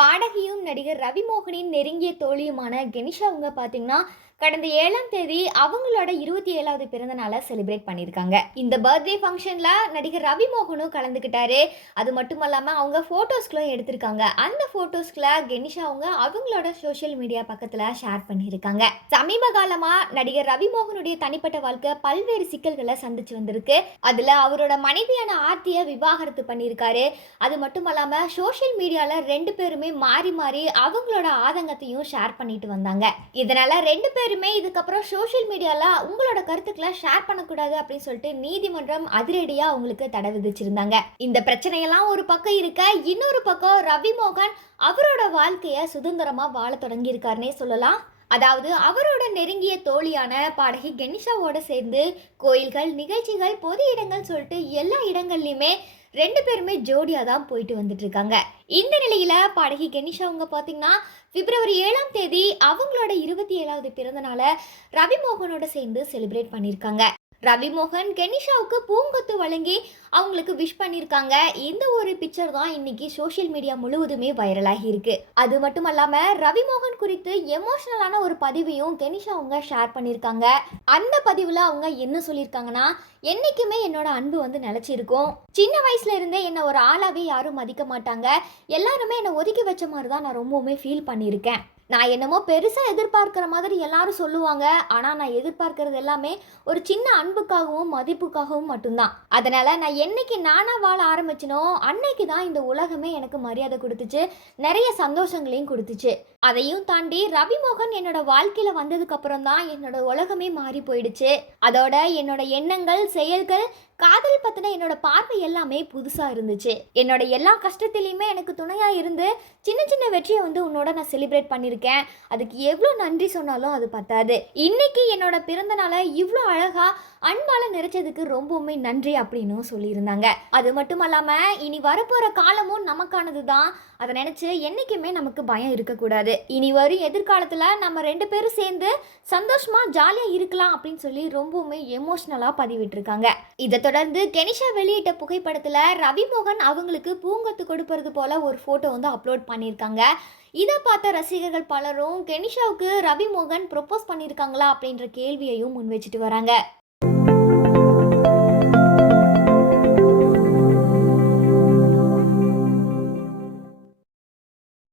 பாடகியும் நடிகர் ரவிமோகனின் நெருங்கிய தோழியுமான கெனிஷா அவங்க பார்த்தீங்கன்னா கடந்த 7ஆம் தேதி அவங்களோட 27வது பிறந்த நாளை செலிப்ரேட் பண்ணியிருக்காங்க. இந்த பர்த்டே ஃபங்க்ஷன்ல நடிகர் ரவிமோகனும் கலந்துக்கிட்டாரு. அது மட்டும் இல்லாம அவங்க ஃபோட்டோஸ்களும் எடுத்திருக்காங்க. அந்த ஃபோட்டோஸ்களை கெனிஷா அவங்க அவங்களோட சோஷியல் மீடியா பக்கத்துல ஷேர் பண்ணியிருக்காங்க. சமீப காலமா நடிகர் ரவிமோகனுடைய தனிப்பட்ட வாழ்க்கை பல்வேறு சிக்கல்களை சந்திச்சு வந்திருக்கு. அதுல அவரோட மனைவியான ஆர்த்தியை விவாகரத்து பண்ணியிருக்காரு. அது மட்டும் இல்லாம சோஷியல் மீடியால 2 பேருமே மாறி மாறி அவங்களோட ஆதங்கத்தையும் ஷேர் பண்ணிட்டு வந்தாங்க. இதனால 2 பேருமே இதுக்கப்புறம் சோஷியல் மீடியால உங்களோட கருத்துக்களை ஷேர் பண்ணக்கூடாது அப்படின்னு சொல்லிட்டு நீதிமன்றம் அதிரடியா அவங்களுக்கு தடை விதிச்சிருந்தாங்க. இந்த பிரச்சனையெல்லாம் ஒரு பக்கம் இருக்க, இன்னொரு பக்கம் ரவிமோகன் அவரோட வாழ்க்கைய சுதந்திரமா வாழ தொடங்கி இருக்காருன்னே சொல்லலாம். அதாவது அவரோட நெருங்கிய தோழியான பாடகி கெனிஷாவோட சேர்ந்து கோயில்கள், நிகழ்ச்சிகள், பொது இடங்கள் சொல்லிட்டு எல்லா இடங்கள்லையுமே 2 பேருமே ஜோடியாக தான் போயிட்டு வந்துட்டு இருக்காங்க. இந்த நிலையில பாடகி கெனிஷா அவங்க பார்த்தீங்கன்னா பிப்ரவரி 7ஆம் தேதி அவங்களோட 27வது பிறந்த நாளை ரவிமோகனோட சேர்ந்து செலிப்ரேட் பண்ணியிருக்காங்க. ரவிமோகன் கெனிஷாவுக்கு பூங்கொத்து வழங்கி அவங்களுக்கு விஷ் பண்ணியிருக்காங்க. இந்த ஒரு பிக்சர் தான் இன்னைக்கு சோஷியல் மீடியா முழுவதுமே வைரலாகி இருக்கு. அது மட்டும் இல்லாம ரவிமோகன் குறித்து எமோஷனலான ஒரு பதிவையும் கெனிஷா அவங்க ஷேர் பண்ணியிருக்காங்க. அந்த பதிவுல அவங்க என்ன சொல்லியிருக்காங்கன்னா, என்னைக்குமே என்னோட அன்பு வந்து நிலைச்சிருக்கும். சின்ன வயசுல இருந்தே என்னை ஒரு ஆளாவே யாரும் மதிக்க மாட்டாங்க. எல்லாருமே என்னை ஒதுக்கி வச்ச மாதிரி தான் நான் ரொம்பவுமே ஃபீல் பண்ணியிருக்கேன். நான் என்னமோ பெருசாக எதிர்பார்க்குற மாதிரி எல்லாரும் சொல்லுவாங்க. ஆனால் நான் எதிர்பார்க்கறது எல்லாமே ஒரு சின்ன அன்புக்காகவும் மதிப்புக்காகவும் மட்டும்தான். அதனால் நான் என்னைக்கு நானாக வாழ ஆரம்பிச்சினோ அன்னைக்கு தான் இந்த உலகமே எனக்கு மரியாதை கொடுத்துச்சு, நிறைய சந்தோஷங்களையும் கொடுத்துச்சு. அதையும் தாண்டி ரவிமோகன் என்னோட வாழ்க்கையில் வந்ததுக்கப்புறம் தான் என்னோட உலகமே மாறி போயிடுச்சு. அதோட என்னோட எண்ணங்கள், செயல்கள், காதல் பற்றின என்னோட பார்வை எல்லாமே புதுசாக இருந்துச்சு. என்னோட எல்லா கஷ்டத்துலையுமே எனக்கு துணையாக இருந்து சின்ன சின்ன வெற்றியை வந்து உன்னோட நான் செலிப்ரேட் பண்ணியிருக்கேன். அதுக்கு எவ்வளோ நன்றி சொன்னாலும் அது பத்தாது. இன்னைக்கு என்னோட பிறந்த நாளை இவ்வளோ அழகாக அன்பால நிறைச்சதுக்கு ரொம்பவுமே நன்றி அப்படின்னும் சொல்லியிருந்தாங்க. அது மட்டும் இல்லாமல் இனி வரப்போகிற காலமும் நமக்கானது தான். அதை நினச்சி என்றைக்குமே நமக்கு பயம் இருக்கக்கூடாது. இனி வரும் எதிர்காலத்தில் நம்ம 2 பேரும் சேர்ந்து சந்தோஷமாக ஜாலியாக இருக்கலாம் அப்படின்னு சொல்லி ரொம்பவுமே எமோஷ்னலாக பதிவிட்டிருக்காங்க. இதை தொடர்ந்து கெனிஷா வெளியிட்ட புகைப்படத்தில் ரவிமோகன் அவங்களுக்கு பூங்கொத்து கொடுப்பது போல ஒரு ஃபோட்டோ வந்து அப்லோட் பண்ணியிருக்காங்க. இதை பார்த்த ரசிகர்கள் பலரும் கெனிஷாவுக்கு ரவிமோகன் ப்ரொப்போஸ் பண்ணியிருக்காங்களா அப்படின்ற கேள்வியையும் முன் வச்சுட்டு வராங்க.